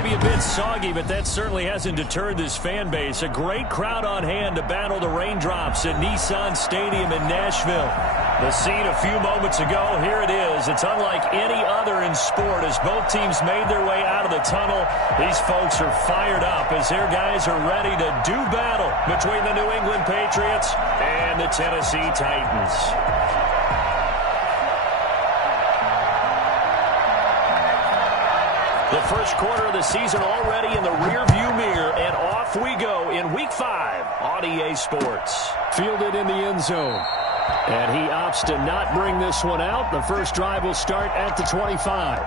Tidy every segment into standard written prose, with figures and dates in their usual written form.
maybe a bit soggy, but that certainly hasn't deterred this fan base. A great crowd on hand to battle the raindrops at Nissan Stadium in Nashville. The scene a few moments ago, here it is. It's unlike any other in sport as both teams made their way out of the tunnel. These folks are fired up as their guys are ready to do battle between the New England Patriots and the Tennessee Titans. The first quarter of the season already in the rearview mirror, and off we go in Week 5 on EA Sports. Fielded in the end zone. And he opts to not bring this one out. The first drive will start at the 25.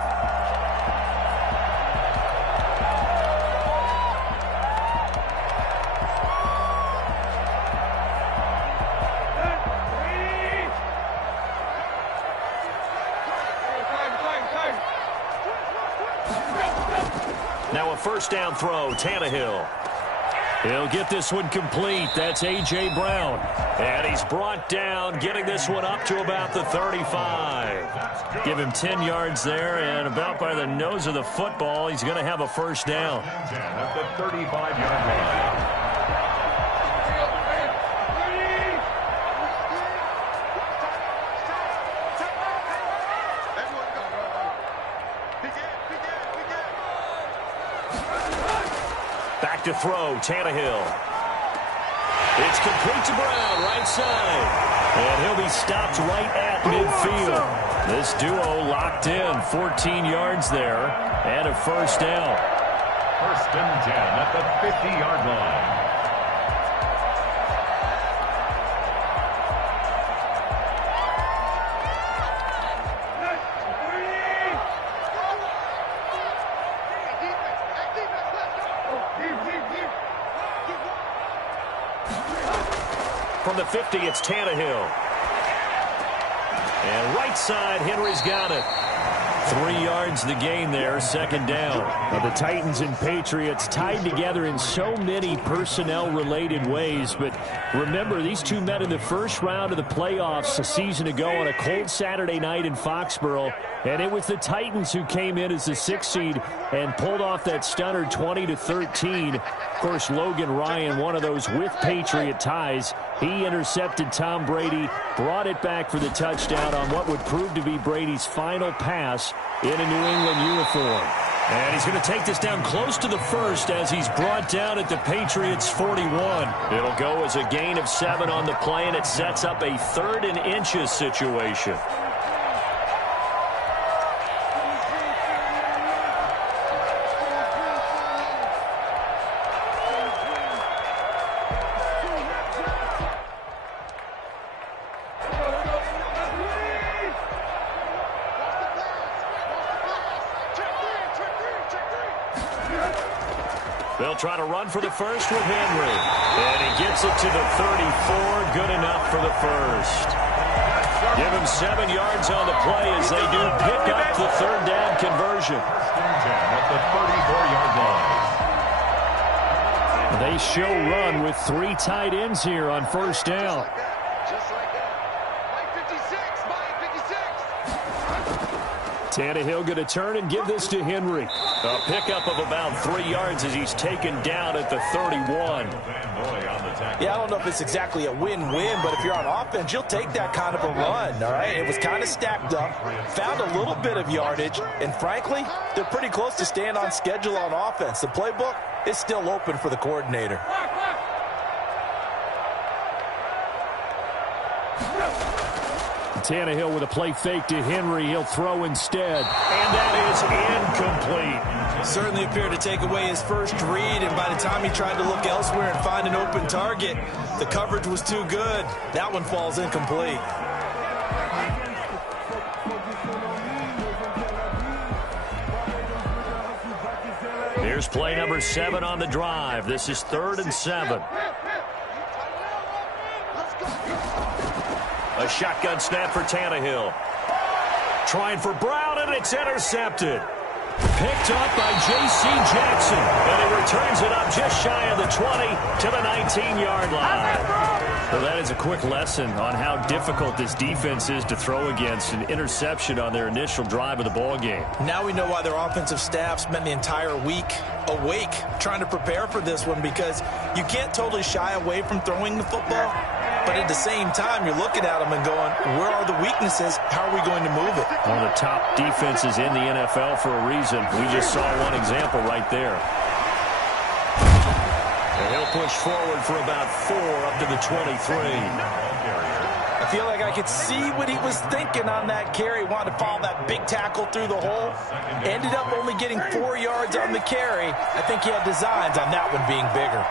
Now a first down throw, Tannehill. He'll get this one complete. That's A.J. Brown. And he's brought down, getting this one up to about the 35. Give him 10 yards there, and about by the nose of the football, he's going to have a first down. At the 35-yard line. Back to throw, Tannehill. It's complete to Brown, right side. And he'll be stopped right at midfield. This duo locked in, 14 yards there, and a first down. First and 10 at the 50-yard line. From the 50, it's Tannehill. And right side, Henry's got it. 3 yards the gain there, second down. Now, the Titans and Patriots tied together in so many personnel-related ways, but remember, these two met in the first round of the playoffs a season ago on a cold Saturday night in Foxborough, and it was the Titans who came in as the 6th seed and pulled off that stunner 20-13. Of course, Logan Ryan, one of those with Patriot ties, he intercepted Tom Brady, brought it back for the touchdown on what would prove to be Brady's final pass in a New England uniform. And he's going to take this down close to the first as he's brought down at the Patriots' 41. It'll go as a gain of 7 on the play, and it sets up a 3rd and inches situation. They'll try to run for the first with Henry. And he gets it to the 34. Good enough for the first. Give him 7 yards on the play as they do pick up the 3rd down conversion. At the 34-yard line. They show run with 3 tight ends here on first down. Tannehill going to turn and give this to Henry. A pickup of about 3 yards as he's taken down at the 31. Yeah, I don't know if it's exactly a win-win, but if you're on offense, you'll take that kind of a run, all right? It was kind of stacked up, found a little bit of yardage, and frankly, they're pretty close to staying on schedule on offense. The playbook is still open for the coordinator. Tannehill with a play fake to Henry. He'll throw instead. And that is incomplete. Certainly appeared to take away his first read, and by the time he tried to look elsewhere and find an open target, the coverage was too good. That one falls incomplete. Here's play number 7 on the drive. This is 3rd and 7. A shotgun snap for Tannehill. Trying for Brown, and it's intercepted. Picked up by J.C. Jackson. And he returns it up just shy of the 20 to the 19-yard line. Well, that is a quick lesson on how difficult this defense is to throw against. An interception on their initial drive of the ball game. Now we know why their offensive staff spent the entire week awake trying to prepare for this one, because you can't totally shy away from throwing the football, but at the same time you're looking at them and going, where are the weaknesses? How are we going to move it? One of the top defenses in the NFL for a reason. We just saw one example right there. And he'll push forward for about 4 up to the 23. I feel like I could see what he was thinking on that carry. Wanted to follow that big tackle through the hole. Ended up only getting 4 yards on the carry. I think he had designs on that one being bigger.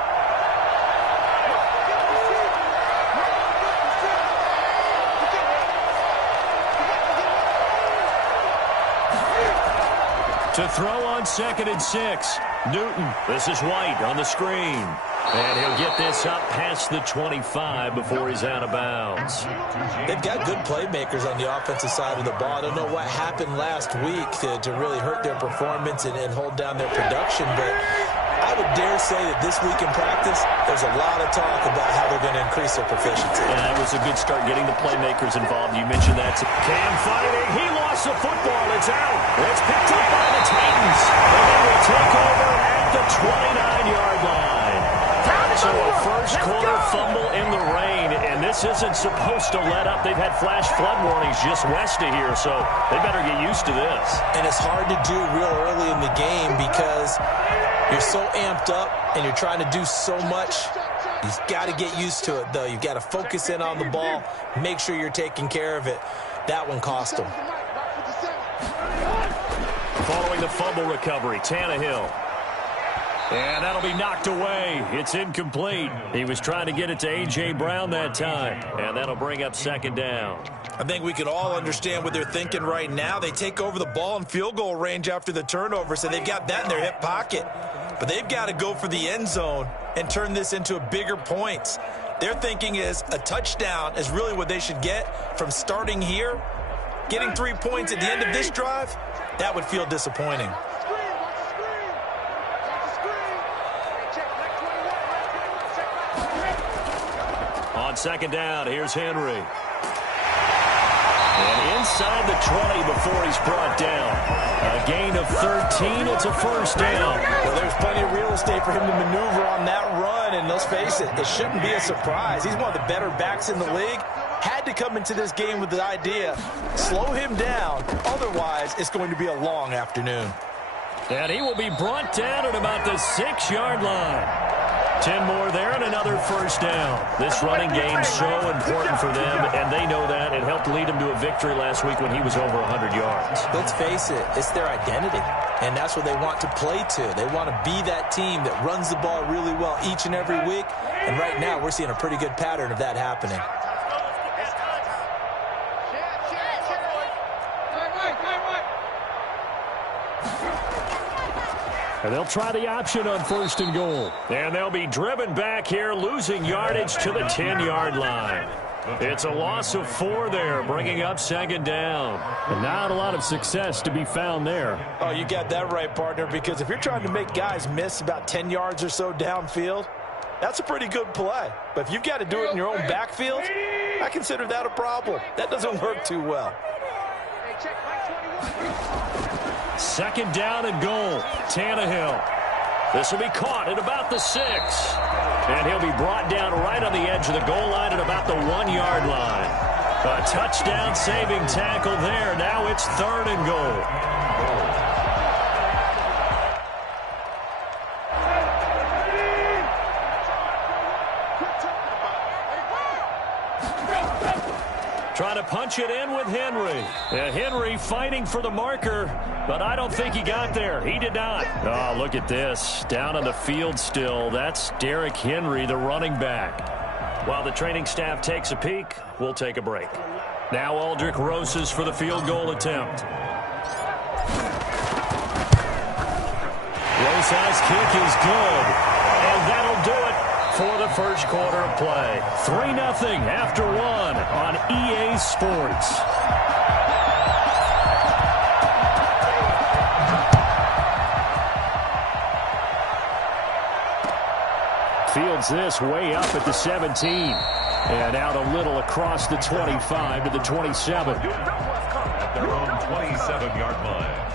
To throw on 2nd and 6. Newton. This is White on the screen. And he'll get this up past the 25 before he's out of bounds. They've got good playmakers on the offensive side of the ball. I don't know what happened last week to really hurt their performance and hold down their production, but I would dare say that this week in practice, there's a lot of talk about how they're going to increase their proficiency. Yeah, that was a good start getting the playmakers involved. You mentioned that. Cam fighting. He lost the football. It's out. It's picked up by the Titans. And they will take over at the 29-yard line. So a first-quarter fumble in the rain, and this isn't supposed to let up. They've had flash flood warnings just west of here, so they better get used to this. And it's hard to do real early in the game because you're so amped up and you're trying to do so much. You've got to get used to it, though. You've got to focus in on the ball, make sure you're taking care of it. That one cost them. Following the fumble recovery, Tannehill. And that'll be knocked away. It's incomplete. He was trying to get it to A.J. Brown that time. And that'll bring up 2nd down. I think we can all understand what they're thinking right now. They take over the ball in field goal range after the turnover, so they've got that in their hip pocket. But they've got to go for the end zone and turn this into a bigger points. Their thinking is a touchdown is really what they should get from starting here. Getting 3 points at the end of this drive, that would feel disappointing. On 2nd down, here's Henry. And inside the 20 before he's brought down. A gain of 13, it's a first down. Well, there's plenty of real estate for him to maneuver on that run, and let's face it, it shouldn't be a surprise. He's one of the better backs in the league. Had to come into this game with the idea, slow him down, otherwise it's going to be a long afternoon. And he will be brought down at about the 6-yard line. 10 more there and another first down. This running game so important for them, and they know that. It helped lead him to a victory last week when he was over 100 yards. Let's face it, it's their identity, and that's what they want to play to. They want to be that team that runs the ball really well each and every week, and right now we're seeing a pretty good pattern of that happening. And they'll try the option on 1st and goal. And they'll be driven back here, losing yardage to the 10-yard line. It's a loss of 4 there, bringing up 2nd down. And not a lot of success to be found there. Oh, you got that right, partner, because if you're trying to make guys miss about 10 yards or so downfield, that's a pretty good play. But if you've got to do it in your own backfield, I consider that a problem. That doesn't work too well. 2nd down and goal. Tannehill. This will be caught at about the 6. And he'll be brought down right on the edge of the goal line at about the 1-yard line. A touchdown-saving tackle there. Now it's 3rd and goal. Trying to punch it in with Henry. Henry fighting for the marker, but I don't think he got there. He did not. Oh, look at this. Down on the field still. That's Derrick Henry, the running back. While the training staff takes a peek, we'll take a break. Now Aldrick Rosas for the field goal attempt. Rosas' kick is good, and that'll do it for the first quarter of play. 3-0 after 1 on EA Sports. Fields this way up at the 17. And out a little across the 25 to the 27. At their own 27-yard line.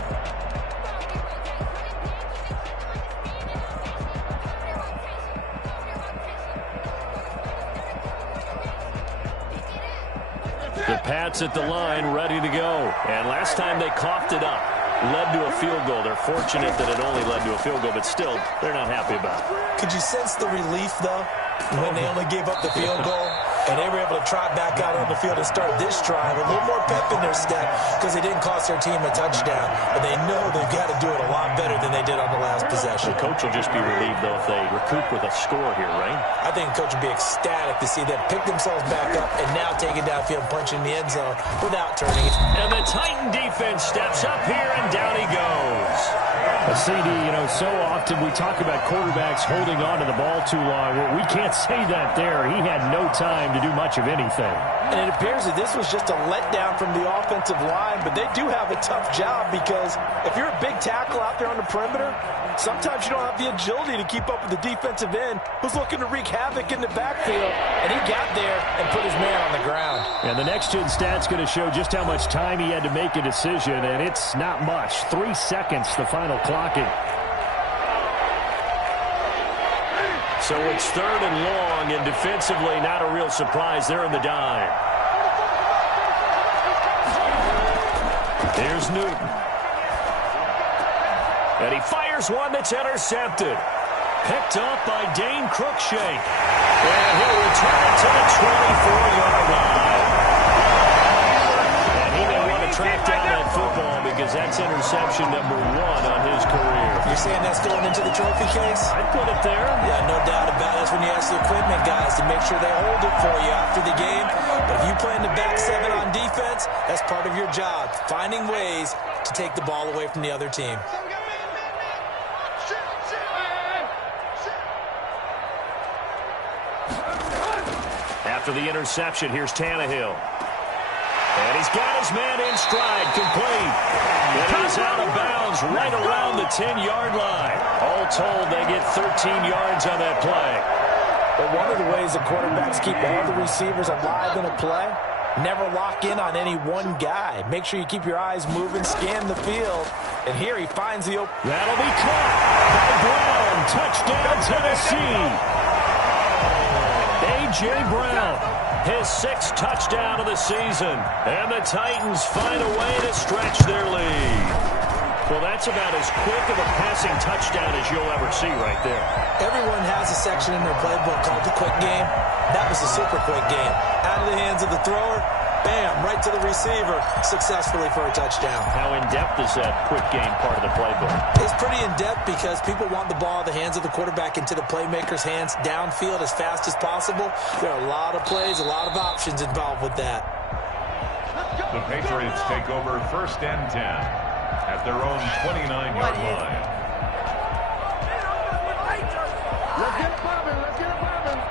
The Pats at the line, ready to go. And last time they coughed it up, led to a field goal. They're fortunate that it only led to a field goal, but still, they're not happy about it. Could you sense the relief, though, when they only gave up the field goal? And they were able to trot back out on the field and start this drive. A little more pep in their step because they didn't cost their team a touchdown. But they know they've got to do it a lot better than they did on the last possession. The coach will just be relieved, though, if they recoup with a score here, right? I think the coach will be ecstatic to see them pick themselves back up and now take it downfield, punching the end zone without turning it. And the Titan defense steps up here, and down he goes. A CD, so often we talk about quarterbacks holding on to the ball too long. Well, we can't say that there. He had no time to do much of anything. And it appears that this was just a letdown from the offensive line, but they do have a tough job because if you're a big tackle out there on the perimeter, sometimes you don't have the agility to keep up with the defensive end who's looking to wreak havoc in the backfield. And he got there and put his man on the ground. And the next-gen stat's going to show just how much time he had to make a decision, and it's not much. 3 seconds, the final clocking. So it's 3rd and long, and defensively not a real surprise. They're in the dime. Here's Newton. And he fires one that's intercepted. Picked up by Dane Cruikshank. And he'll return it to the 24-yard line. And he may want to track down that football because that's interception number 1 on his career. You're saying that's going into the trophy case? I'd put it there. Yeah, no doubt about it. That's when you ask the equipment guys to make sure they hold it for you after the game. But if you play in the back 7 on defense, that's part of your job, finding ways to take the ball away from the other team. After the interception, here's Tannehill. And he's got his man in stride, complete. And he's out of bounds right around the 10-yard line. All told, they get 13 yards on that play. But one of the ways the quarterbacks keep all the receivers alive in a play, never lock in on any one guy. Make sure you keep your eyes moving, scan the field. And here he finds the open. That'll be caught by Brown. Touchdown, Tennessee. A.J. Brown, his 6th touchdown of the season. And the Titans find a way to stretch their lead. Well, that's about as quick of a passing touchdown as you'll ever see right there. Everyone has a section in their playbook called the quick game. That was a super quick game. Out of the hands of the thrower, bam, right to the receiver, successfully for a touchdown. How in-depth is that quick game part of the playbook? It's pretty in-depth because people want the ball in the hands of the quarterback into the playmaker's hands downfield as fast as possible. There are a lot of plays, a lot of options involved with that. The Patriots take over 1st and 10 at their own 29-yard line. Let's get it popping. Let's get it popping.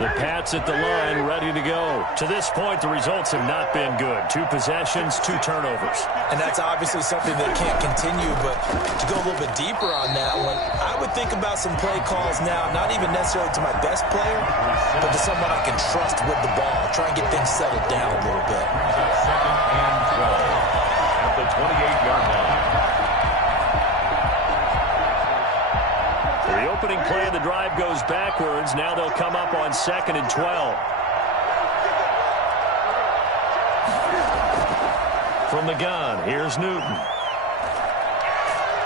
The Pats at the line, ready to go. To this point, the results have not been good. 2 possessions, 2 turnovers. And that's obviously something that can't continue, but to go a little bit deeper on that one, I would think about some play calls now, not even necessarily to my best player, but to someone I can trust with the ball. Try and get things settled down a little bit. 2nd and 12 at the 28-yard line. The opening play of the drive goes backwards. Now they'll come up on 2nd and 12. From the gun, here's Newton.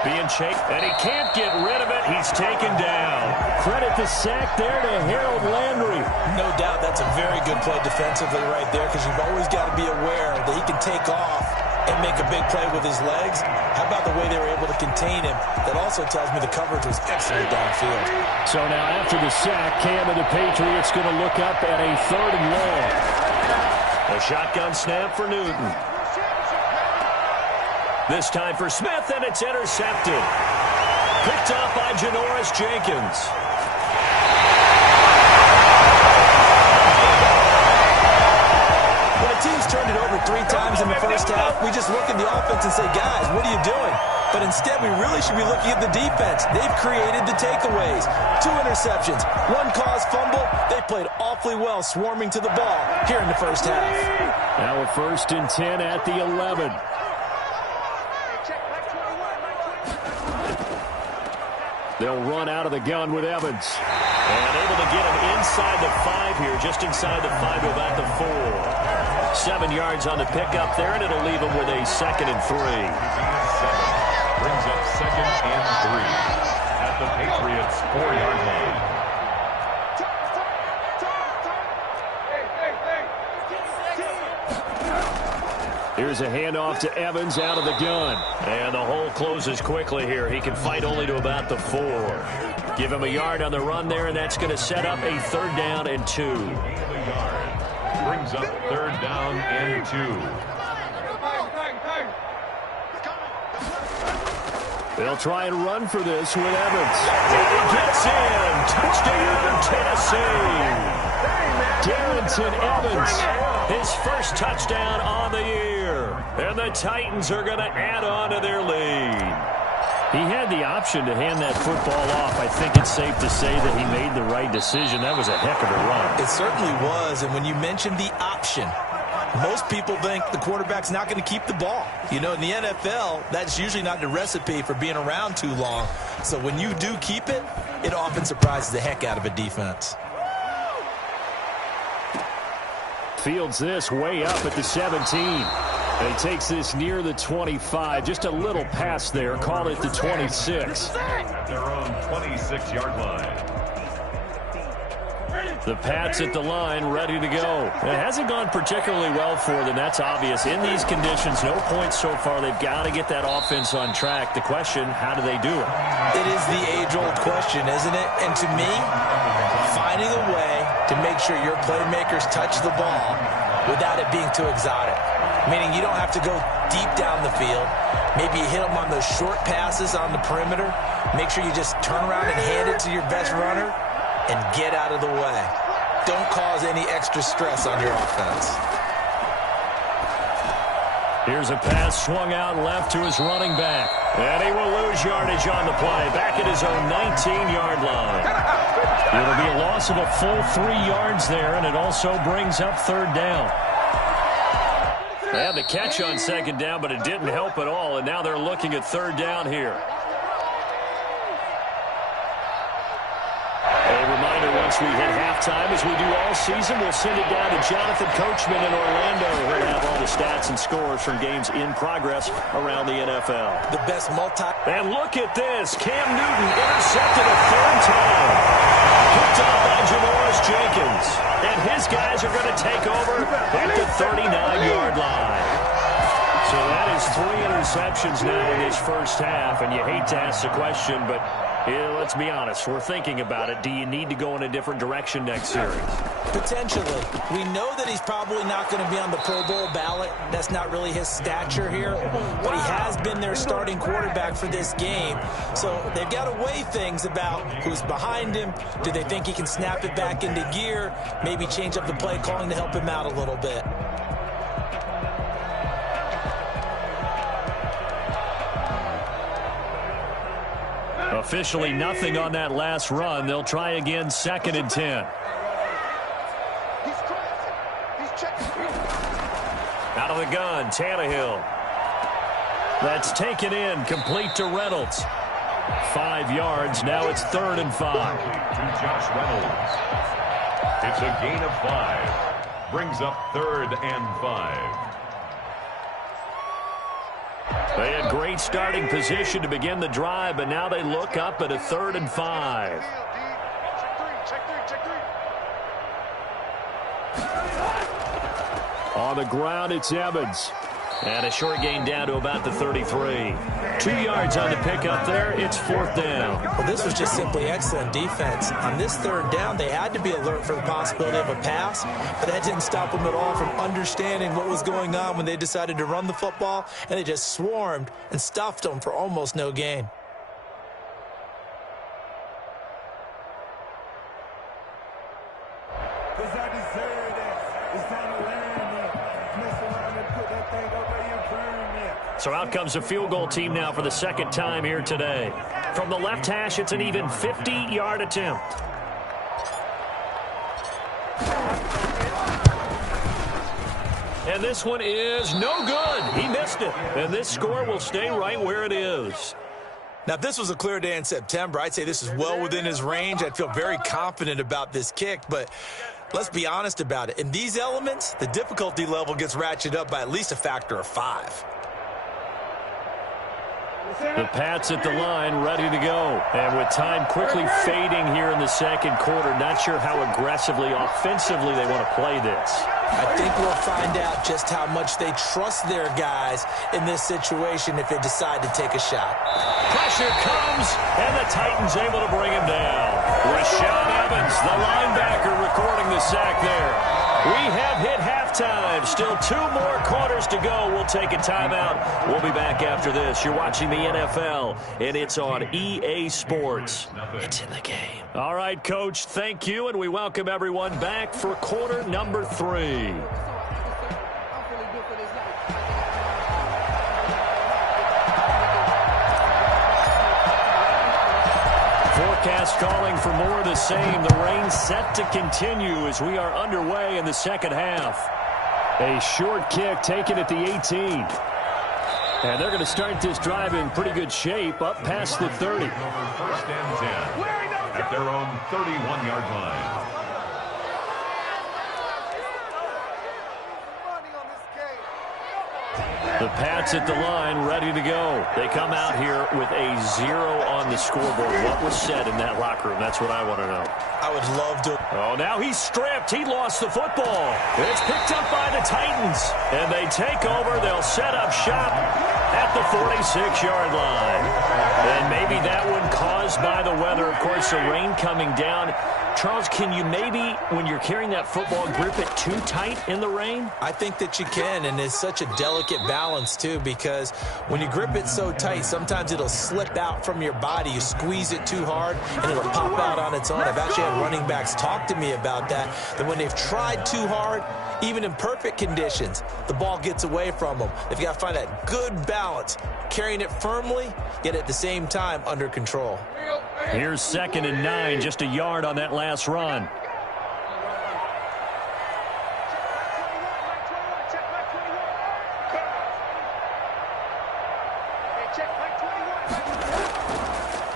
Being chased, and he can't get rid of it. He's taken down. Credit the sack there to Harold Landry. No doubt that's a very good play defensively right there because you've always got to be aware that he can take off and make a big play with his legs. How about the way they were able to contain him? That also tells me the coverage was excellent downfield. So now after the sack, Cam and the Patriots going to look up at a 3rd and long. A shotgun snap for Newton. This time for Smith, and it's intercepted. Picked up by Janoris Jenkins. When a team's turned it over 3 times times in the first half, we just look at the offense and say, guys, what are you doing? But instead, we really should be looking at the defense. They've created the takeaways. 2 interceptions, 1 caused fumble. They played awfully well swarming to the ball here in the first half. Now a 1st and 10 at the 11. They'll run out of the gun with Evans. And able to get him inside the 5 here, just inside the 5 to about the 4. 7 yards on the pickup there, and it'll leave him with a 2nd and 3. Brings up 2nd and 3 at the Patriots' 4-yard line. Here's a handoff to Evans out of the gun. And the hole closes quickly here. He can fight only to about the 4. Give him a yard on the run there, and that's going to set up a 3rd down and 2. Brings up 3rd down and 2. They'll try and run for this with Evans. And he gets in. Touchdown, Tennessee. Darrington Evans. His first touchdown on the year. And the Titans are going to add on to their lead. He had the option to hand that football off. I think it's safe to say that he made the right decision. That was a heck of a run. It certainly was. And when you mentioned the option, most people think the quarterback's not going to keep the ball. You know, in the NFL, that's usually not the recipe for being around too long. So when you do keep it, it often surprises the heck out of a defense. Fields this way up at the 17. And he takes this near the 25. Just a little pass there. Call it the 26. At their own 26-yard line. The Pats at the line, ready to go. It hasn't gone particularly well for them. That's obvious. In these conditions, no points so far. They've got to get that offense on track. The question, how do they do it? It is the age-old question, isn't it? And to me, finding a way to make sure your playmakers touch the ball without it being too exotic. Meaning you don't have to go deep down the field. Maybe you hit them on those short passes on the perimeter. Make sure you just turn around and hand it to your best runner and get out of the way. Don't cause any extra stress on your offense. Here's a pass swung out left to his running back. And he will lose yardage on the play. Back at his own 19-yard line. It'll be a loss of a full 3 yards there, and it also brings up 3rd down. They had the catch on 2nd down, but it didn't help at all, and now they're looking at 3rd down here. Once we hit halftime, as we do all season, we'll send it down to Jonathan Coachman in Orlando. He'll have all the stats and scores from games in progress around the NFL. The best And look at this. Cam Newton intercepted a 3rd time. Picked up by Janoris Jenkins. And his guys are going to take over at the 39-yard line. So that is 3 interceptions now in this first half. And you hate to ask the question, but yeah, let's be honest. We're thinking about it. Do you need to go in a different direction next series? Potentially. We know that he's probably not going to be on the Pro Bowl ballot. That's not really his stature here. But he has been their starting quarterback for this game. So they've got to weigh things about who's behind him. Do they think he can snap it back into gear? Maybe change up the play calling to help him out a little bit. Officially nothing on that last run. They'll try again, 2nd and 10. Out of the gun, Tannehill. That's taken in, complete to Reynolds. 5 yards, now it's 3rd and 5. To Josh Reynolds. It's a gain of 5. Brings up 3rd and 5. They had great starting position to begin the drive, but now they look up at a 3rd and 5. On the ground, it's Evans. And a short gain down to about the 33. 2 yards on the pickup there. It's 4th down. Well, this was just simply excellent defense. On this 3rd down, they had to be alert for the possibility of a pass, but that didn't stop them at all from understanding what was going on when they decided to run the football, and they just swarmed and stuffed them for almost no gain. Cause I deserve that. It's time to land that. Mess around and put that thing So out comes the field goal team now for the second time here today. From the left hash, it's an even 50-yard attempt. And this one is no good. He missed it. And this score will stay right where it is. Now, if this was a clear day in September, I'd say this is well within his range. I'd feel very confident about this kick, but let's be honest about it. In these elements, the difficulty level gets ratcheted up by at least a factor of 5. The Pats at the line, ready to go. And with time quickly fading here in the second quarter, not sure how aggressively, offensively they want to play this. I think we'll find out just how much they trust their guys in this situation if they decide to take a shot. Pressure comes, and the Titans able to bring him down. Rashaan Evans, the linebacker, recording the sack there. We have hit halftime. Still 2 more quarters to go. We'll take a timeout. We'll be back after this. You're watching the NFL, and it's on EA Sports. It's in the game. All right, Coach, thank you, and we welcome everyone back for quarter number 3. Forecast calling for more of the same. The rain set to continue as we are underway in the second half. A short kick taken at the 18. And they're going to start this drive in pretty good shape up past the 30. First and 10 at their own 31-yard line. The Pats at the line, ready to go. They come out here with a 0 on the scoreboard. What was said in that locker room? That's what I want to know. I would love to. Oh, now he's stripped. He lost the football. It's picked up by the Titans. And they take over. They'll set up shop at the 46-yard line. And maybe that one caused by the weather. Of course, the rain coming down. Charles, can you maybe, when you're carrying that football, grip it too tight in the rain? I think that you can, and it's such a delicate balance, too, because when you grip it so tight, sometimes it'll slip out from your body. You squeeze it too hard, and it'll pop out on its own. I've actually had running backs talk to me about that when they've tried too hard, even in perfect conditions, the ball gets away from them. They've got to find that good balance, carrying it firmly, yet at the same time under control. Here's 2nd and 9, just a yard on that last run.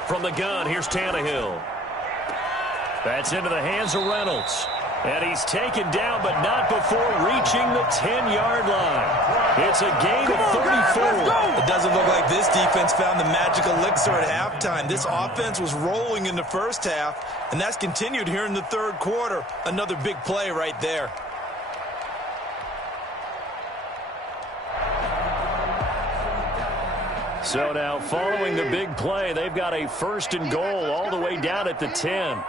From the gun, here's Tannehill. That's into the hands of Reynolds. And he's taken down, but not before reaching the 10-yard line. It's a gain of 34. It doesn't look like this defense found the magical elixir at halftime. This offense was rolling in the first half, and that's continued here in the third quarter. Another big play right there. So now, following the big play, they've got a 1st and goal all the way down at the 10.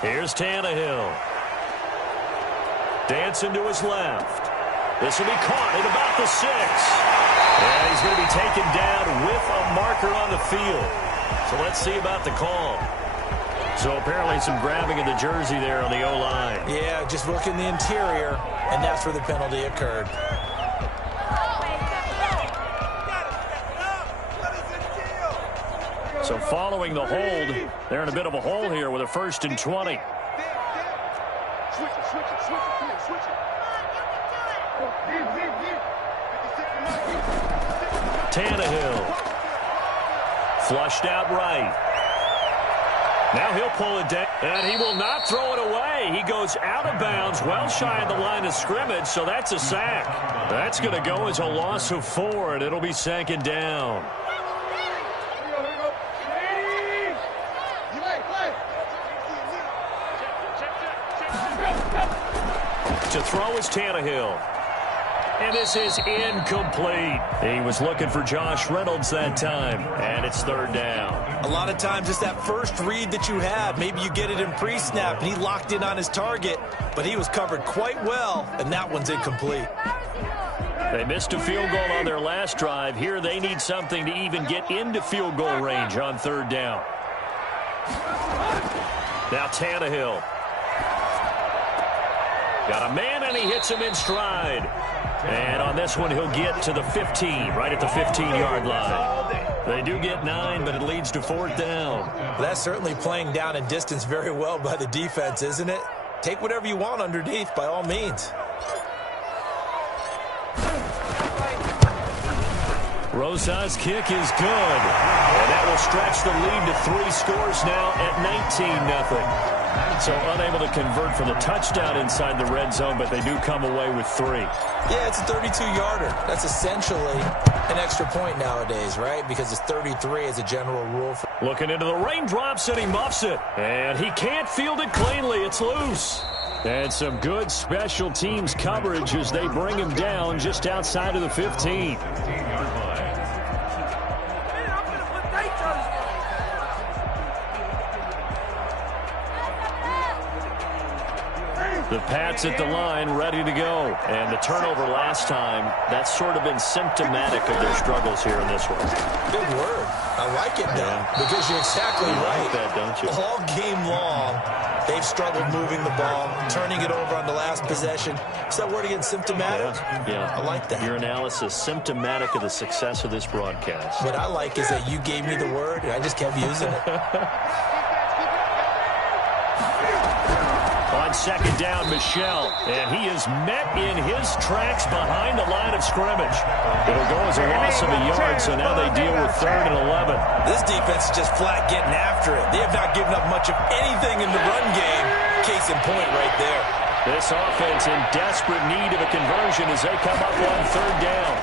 Here's Tannehill. Dancing to his left. This will be caught at about the 6. And he's going to be taken down with a marker on the field. So let's see about the call. So apparently some grabbing of the jersey there on the O-line. Yeah, just look in the interior, and that's where the penalty occurred. So following the hold, they're in a bit of a hole here with a 1st and 20. Tannehill. Flushed out right. Now he'll pull it down, and he will not throw it away. He goes out of bounds, well shy of the line of scrimmage, so that's a sack. That's going to go as a loss of 4, and it'll be 2nd down. To throw is Tannehill. And this is incomplete. He was looking for Josh Reynolds that time, and it's 3rd down. A lot of times it's that first read that you have. Maybe you get it in pre-snap, and he locked in on his target, but he was covered quite well, and that one's incomplete. They missed a field goal on their last drive. Here they need something to even get into field goal range on 3rd down. Now Tannehill. Got a man, and he hits him in stride. And on this one, he'll get to the 15, right at the 15-yard line. They do get 9, but it leads to 4th down. That's certainly playing down and distance very well by the defense, isn't it? Take whatever you want underneath, by all means. Rosa's kick is good. And that will stretch the lead to 3 scores now at 19-0. So unable to convert for the touchdown inside the red zone, but they do come away with 3. Yeah, it's a 32-yarder. That's essentially an extra point nowadays, right? Because it's 33 as a general rule. Looking into the raindrops, and he muffs it. And he can't field it cleanly. It's loose. And some good special teams coverage as they bring him down just outside of the 15. The Pats at the line, ready to go. And the turnover last time, that's sort of been symptomatic of their struggles here in this one. Big word. I like it now, because you're exactly right. Like that, don't you? All game long, they've struggled moving the ball, turning it over on the last possession. Is that word again, symptomatic? Yeah. I like that. Your analysis, symptomatic of the success of this broadcast. What I like is that you gave me the word, and I just kept using it. On 2nd down, Michel, and he is met in his tracks behind the line of scrimmage. It'll go as a loss of a yard, so now they deal with 3rd and 11. This defense is just flat getting after it. They have not given up much of anything in the run game. Case in point right there. This offense in desperate need of a conversion as they come up on 3rd down.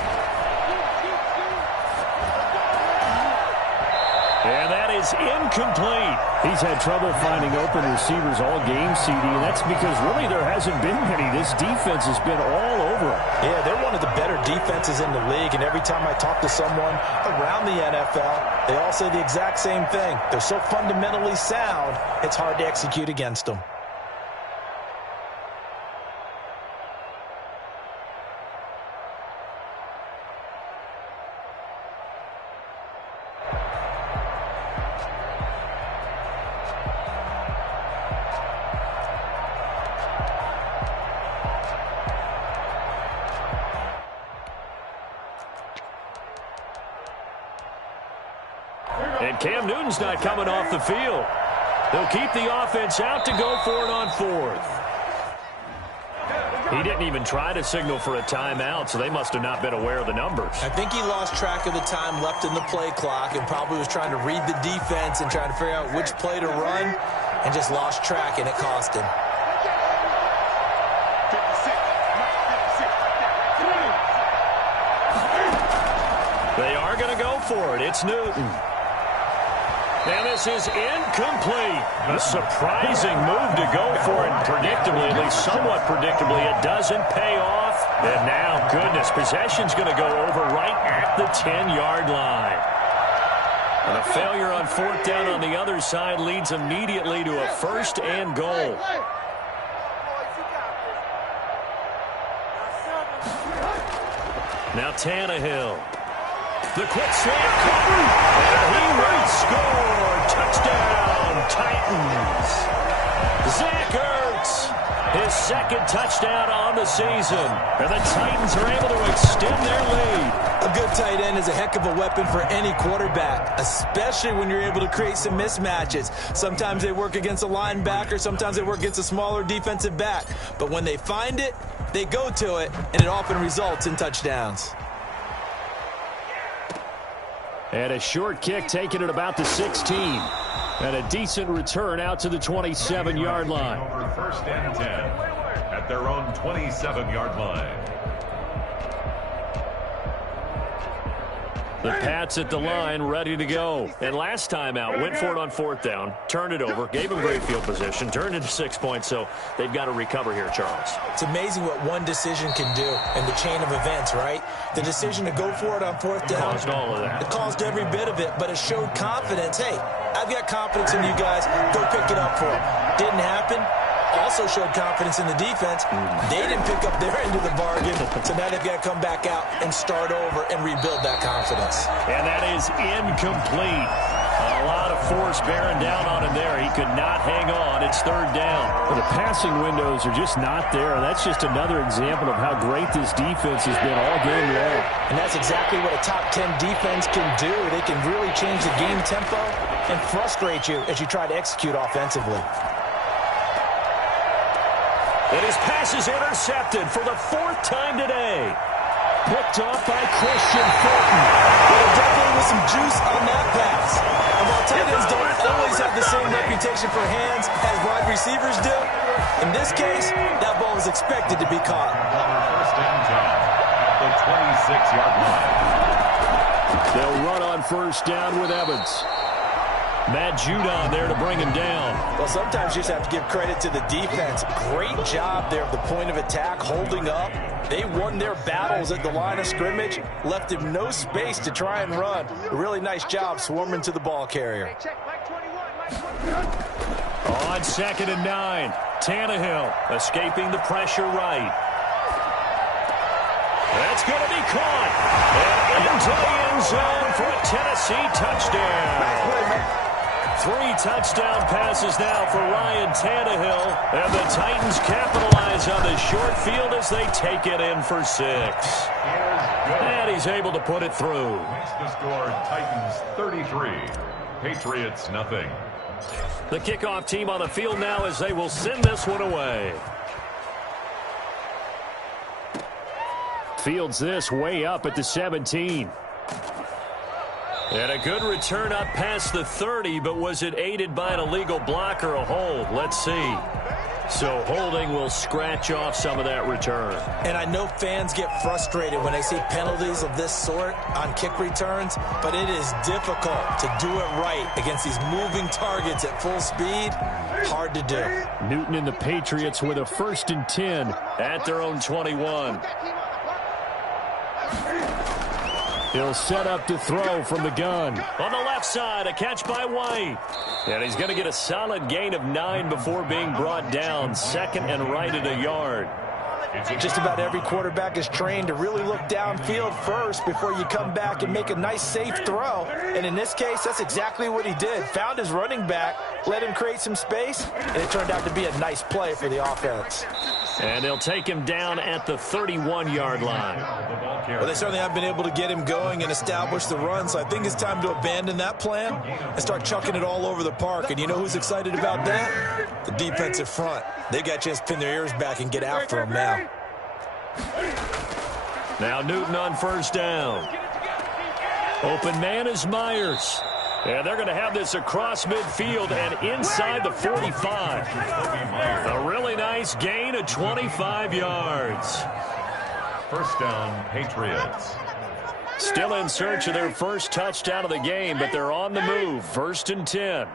And that is incomplete. He's had trouble finding open receivers all game, CD, and that's because really there hasn't been many. This defense has been all over it. Yeah, they're one of the better defenses in the league, and every time I talk to someone around the NFL, they all say the exact same thing. They're so fundamentally sound, it's hard to execute against them. And Cam Newton's not coming off the field. They'll keep the offense out to go for it on 4th. He didn't even try to signal for a timeout, so they must have not been aware of the numbers. I think he lost track of the time left in the play clock and probably was trying to read the defense and trying to figure out which play to run and just lost track, and it cost him. They are going to go for it. It's Newton. And this is incomplete. A surprising move to go for it predictably, at least somewhat predictably. It doesn't pay off. And now, goodness, possession's going to go over right at the 10-yard line. And a failure on 4th down on the other side leads immediately to a 1st and goal. Now Tannehill. The quick slant. And he will score. Touchdown, Titans. Zach Ertz, his 2nd touchdown on the season. And the Titans are able to extend their lead. A good tight end is a heck of a weapon for any quarterback, especially when you're able to create some mismatches. Sometimes they work against a linebacker, sometimes they work against a smaller defensive back. But when they find it, they go to it, and it often results in touchdowns. And a short kick taken at about the 16. And a decent return out to the 27-yard line. Over 1st and 10 at their own 27-yard line. The Pats at the line, ready to go. And last time out, went for it on 4th down, turned it over, gave them great field position, turned it to 6 points, so they've got to recover here, Charles. It's amazing what one decision can do in the chain of events, right? The decision to go for it on 4th down. Caused all of that. It caused every bit of it, but it showed confidence. Hey, I've got confidence in you guys. Go pick it up for them. Didn't happen. Also showed confidence in the defense. They didn't pick up their end of the bargain, so now they've got to come back out and start over and rebuild that confidence. And that is incomplete. A lot of force bearing down on him there. He could not hang on. It's third down. Well, the passing windows are just not there. That's just another example of how great this defense has been all game long. And that's exactly what a top 10 defense can do. They can really change the game tempo and frustrate you as you try to execute offensively. And his pass is intercepted for the 4th time today. Picked off by Christian Fulton. Well, definitely with some juice on that pass. And while tight ends don't always have the same reputation for hands as wide receivers do, in this case, that ball was expected to be caught. First and 10 at the 26-yard line. They'll run on first down with Evans. Matt Judon there to bring him down. Well, sometimes you just have to give credit to the defense. Great job there at the point of attack, holding up. They won their battles at the line of scrimmage, left him no space to try and run. A really nice job swarming to the ball carrier. On 2nd and 9, Tannehill escaping the pressure right. That's going to be caught. And into the end zone for a Tennessee touchdown. 3 touchdown passes now for Ryan Tannehill. And the Titans capitalize on the short field as they take it in for 6. And he's able to put it through. Makes the score Titans 33, Patriots nothing. The kickoff team on the field now as they will send this one away. Fields this way up at the 17. And a good return up past the 30, but was it aided by an illegal block or a hold? Let's see. So holding will scratch off some of that return. And I know fans get frustrated when they see penalties of this sort on kick returns, but it is difficult to do it right against these moving targets at full speed. Hard to do. Newton and the Patriots with a 1st and 10 at their own 21. He'll set up to throw from the gun. On the left side, a catch by White. And he's going to get a solid gain of 9 before being brought down. 2nd and right at a yard. Just about every quarterback is trained to really look downfield first before you come back and make a nice, safe throw. And in this case, that's exactly what he did. Found his running back, let him create some space, and it turned out to be a nice play for the offense. And they'll take him down at the 31-yard line. Well, they certainly haven't been able to get him going and establish the run, so I think it's time to abandon that plan and start chucking it all over the park. And you know who's excited about that? The defensive front. They got a chance to pin their ears back and get after him now. Now Newton on first down. Open man is Myers. And they're going to have this across midfield and inside the 45. A really nice gain of 25 yards. First down, Patriots. Still in search of their first touchdown of the game, but they're on the move. 1st and 10.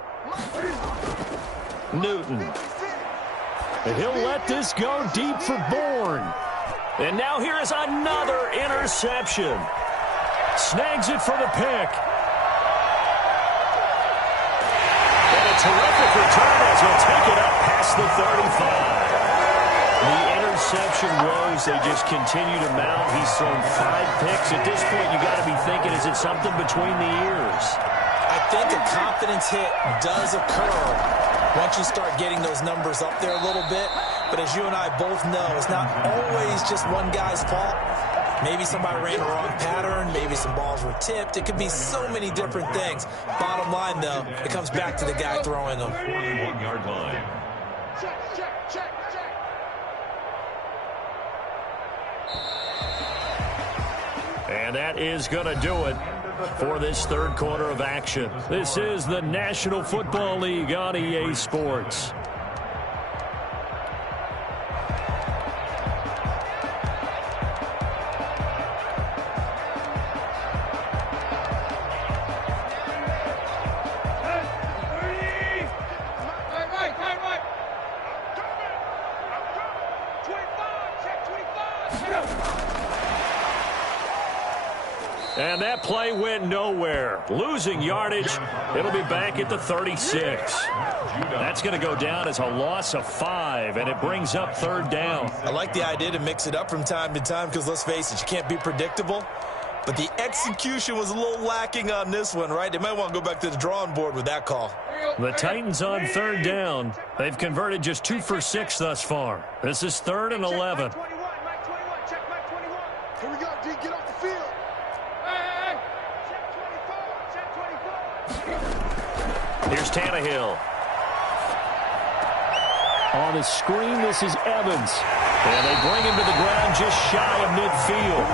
Newton. And he'll let this go deep for Bourne. And now here is another interception. Snags it for the pick. Terrific return as he'll take it up past the 35. The interception woes, they just continue to mount. He's thrown 5 picks. At this point, you got to be thinking, is it something between the ears? I think a confidence hit does occur once you start getting those numbers up there a little bit. But as you and I both know, it's not always just one guy's fault. Maybe somebody ran a wrong pattern. Maybe some balls were tipped. It could be so many different things. Bottom line, though, it comes back to the guy throwing them. 41-yard line. And that is going to do it for this third quarter of action. This is the National Football League on EA Sports. And that play went nowhere. Losing yardage. It'll be back at the 36. That's going to go down as a loss of 5, and it brings up third down. I like the idea to mix it up from time to time because, let's face it, you can't be predictable. but the execution was a little lacking on this one, right? They might want to go back to the drawing board with that call. The Titans on third down. They've converted just 2 for 6 thus far. This is 3rd and 11. Here we go, D. Get off the field. Hey. Check 24. Here's Tannehill. On the screen, this is Evans. And they bring him to the ground just shy of midfield.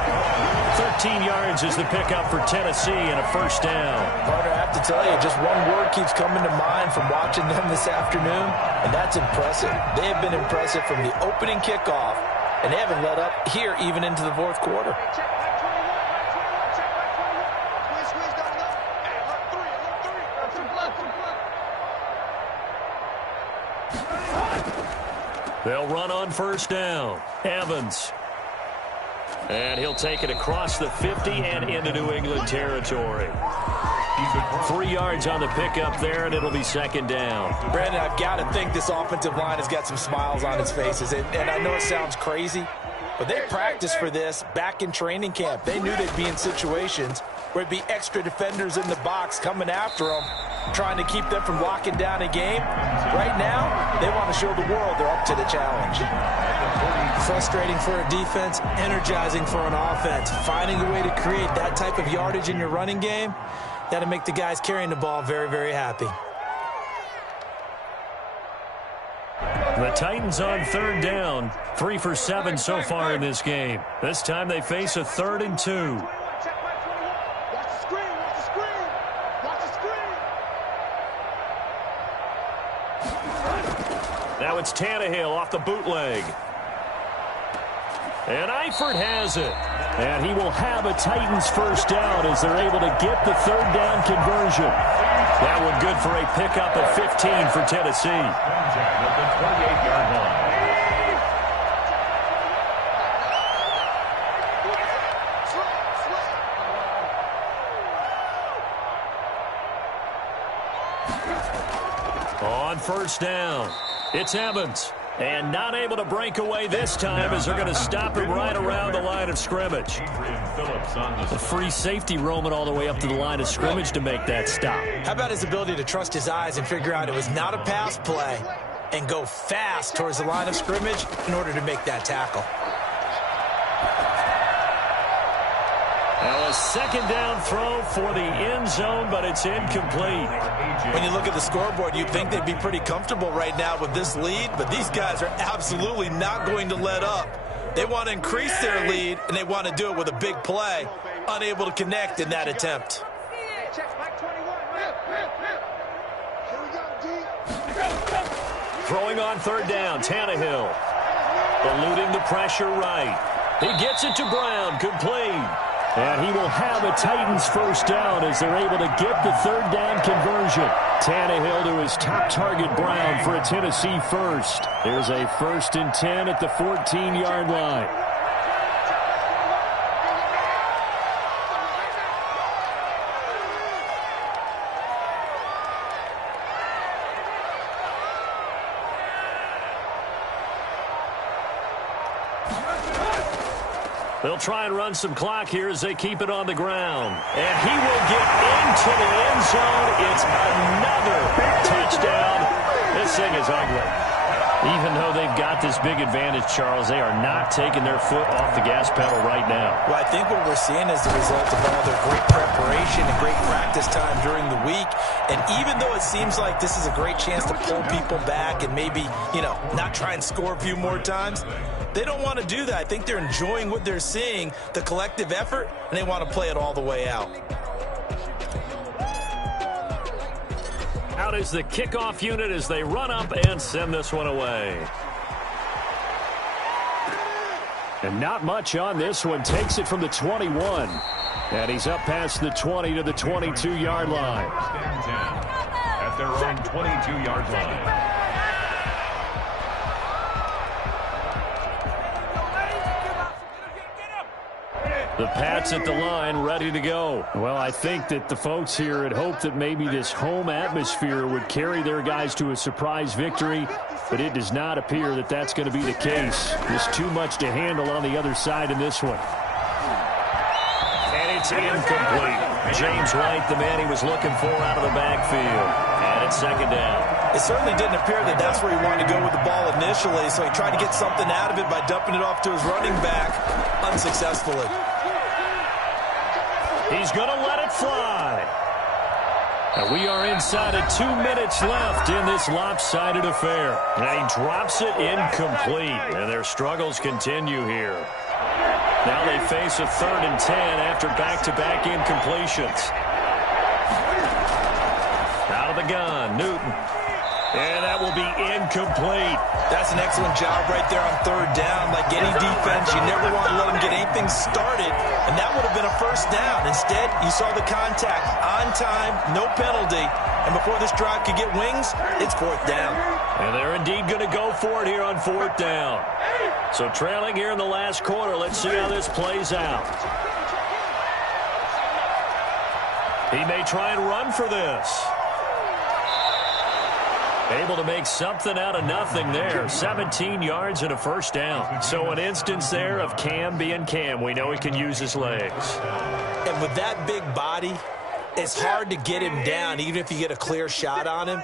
13 yards is the pickup for Tennessee and a first down. Partner, I have to tell you, just one word keeps coming to mind from watching them this afternoon, and that's impressive. They have been impressive from the opening kickoff, and they haven't let up here even into the fourth quarter. They'll run on first down. Evans. And he'll take it across the 50 and into New England territory. 3 yards on the pickup there, and it'll be second down. Brandon, I've got to think this offensive line has got some smiles on its faces. And I know it sounds crazy, but they practiced for this back in training camp. They knew they'd be in situations where it'd be extra defenders in the box coming after them, trying to keep them from locking down a game. Right now, they want to show the world they're up to the challenge. Frustrating for a defense, energizing for an offense. Finding a way to create that type of yardage in your running game, that'll make the guys carrying the ball very, very happy. The Titans on third down. 3 for 7 so far in this game. This time they face a 3rd and 2. Now it's Tannehill off the bootleg. And Eifert has it. And he will have a Titans first down as they're able to get the third down conversion. That one good for a pickup of 15 for Tennessee. At the 28-yard line. On first down, it's Evans. And not able to break away this time as they're going to stop him right around the line of scrimmage. A free safety roaming all the way up to the line of scrimmage to make that stop. How about his ability to trust his eyes and figure out it was not a pass play and go fast towards the line of scrimmage in order to make that tackle. Now a second down throw for the end zone, but it's incomplete. When you look at the scoreboard, you'd think they'd be pretty comfortable right now with this lead, but these guys are absolutely not going to let up. They want to increase their lead, and they want to do it with a big play. Unable to connect in that attempt. Throwing on third down, Tannehill. Eluding the pressure right. He gets it to Brown, complete. And he will have a Titans first down as they're able to get the third down conversion. Tannehill to his top target, Brown, for a Tennessee first. There's a 1st and 10 at the 14-yard line. They'll try and run some clock here as they keep it on the ground. And he will get into the end zone. It's another touchdown. This thing is ugly. Even though they've got this big advantage, Charles, they are not taking their foot off the gas pedal right now. Well, I think what we're seeing is the result of all their great preparation and great practice time during the week. And even though it seems like this is a great chance to pull people back and maybe, not try and score a few more times, they don't want to do that. I think they're enjoying what they're seeing, the collective effort, and they want to play it all the way out. Out is the kickoff unit as they run up and send this one away. And not much on this one. Takes it from the 21. And he's up past the 20 to the 22-yard line. At their own 22-yard line. The Pats at the line, ready to go. Well, I think that the folks here had hoped that maybe this home atmosphere would carry their guys to a surprise victory, but it does not appear that that's going to be the case. There's too much to handle on the other side in this one. And It's incomplete. James White, the man he was looking for out of the backfield. And it's second down. It certainly didn't appear that that's where he wanted to go with the ball initially, so he tried to get something out of it by dumping it off to his running back unsuccessfully. He's going to let it fly. And we are inside of 2 minutes left in this lopsided affair. And he drops it incomplete. And their struggles continue here. Now they face a 3rd and 10 after back-to-back incompletions. Out of the gun, Newton. And that will be incomplete. That's an excellent job right there on 3rd down. Like any defense, you never want to let them get anything started, and that would have been a 1st down. Instead, you saw the contact on time, no penalty, and before this drive could get wings, it's 4th down. And they're indeed going to go for it here on 4th down. So trailing here in the last quarter, let's see how this plays out. He may try and run for this. Able to make something out of nothing there. 17 yards and a 1st down. So an instance there of Cam being Cam. We know he can use his legs. And with that big body, it's hard to get him down, even if you get a clear shot on him.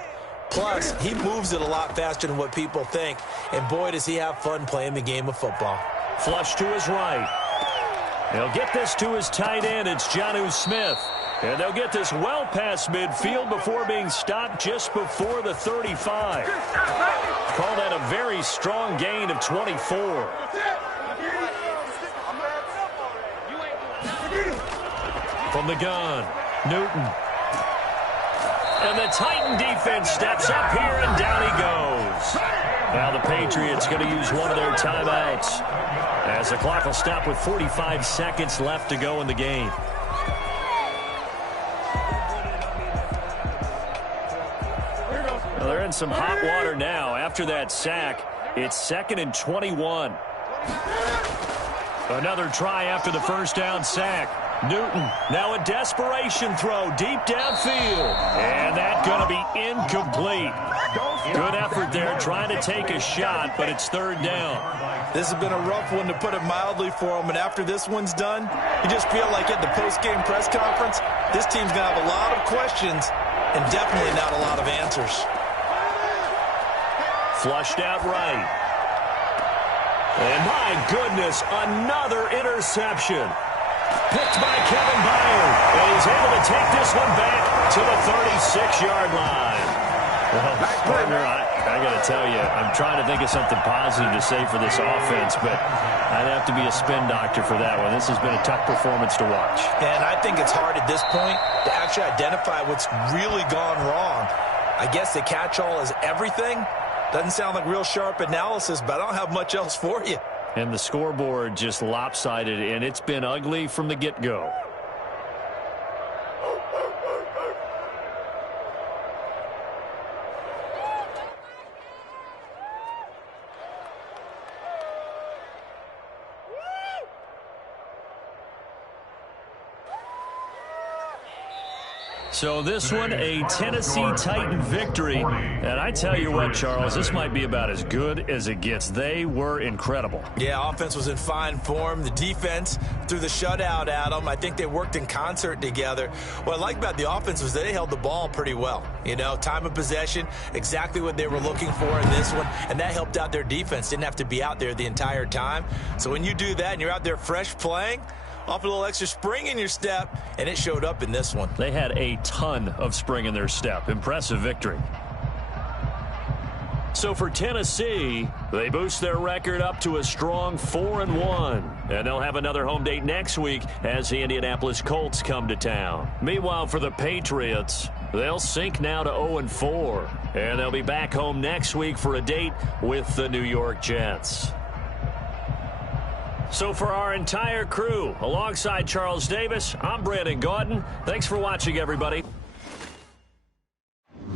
Plus, he moves it a lot faster than what people think. And boy, does he have fun playing the game of football. Flush to his right. He'll get this to his tight end. It's Jonnu Smith. And they'll get this well past midfield before being stopped just before the 35. Call that a very strong gain of 24. From the gun, Newton. And the Titan defense steps up here, and down he goes. Now the Patriots going to use one of their timeouts as the clock will stop with 45 seconds left to go in the game. Well, they're in some hot water now. After that sack, it's 2nd and 21. Another try after the 1st down sack. Newton, now a desperation throw deep downfield. And that's going to be incomplete. Good effort there trying to take a shot, but it's 3rd down. This has been a rough one, to put it mildly, for him. And after this one's done, you just feel like at the post-game press conference, this team's going to have a lot of questions and definitely not a lot of answers. Flushed out right. And my goodness, another interception. Picked by Kevin Byard. And he's able to take this one back to the 36-yard line. Well, partner, I got to tell you, I'm trying to think of something positive to say for this offense, but I'd have to be a spin doctor for that one. This has been a tough performance to watch. And I think it's hard at this point to actually identify what's really gone wrong. I guess the catch-all is everything. Doesn't sound like real sharp analysis, but I don't have much else for you. And the scoreboard just lopsided, and it's been ugly from the get-go. So this one, a Tennessee Titan victory. And I tell you what, Charles, this might be about as good as it gets. They were incredible. Yeah, offense was in fine form. The defense threw the shutout at them. I think they worked in concert together. What I like about the offense was they held the ball pretty well. You know, time of possession, exactly what they were looking for in this one. And that helped out their defense. Didn't have to be out there the entire time. So when you do that and you're out there fresh playing, off a little extra spring in your step, and it showed up in this one. They had a ton of spring in their step. Impressive victory. So for Tennessee, they boost their record up to a strong 4-1. And they'll have another home date next week as the Indianapolis Colts come to town. Meanwhile, for the Patriots, they'll sink now to 0-4. And they'll be back home next week for a date with the New York Jets. So for our entire crew, alongside Charles Davis, I'm Brandon Gaudin. Thanks for watching, everybody.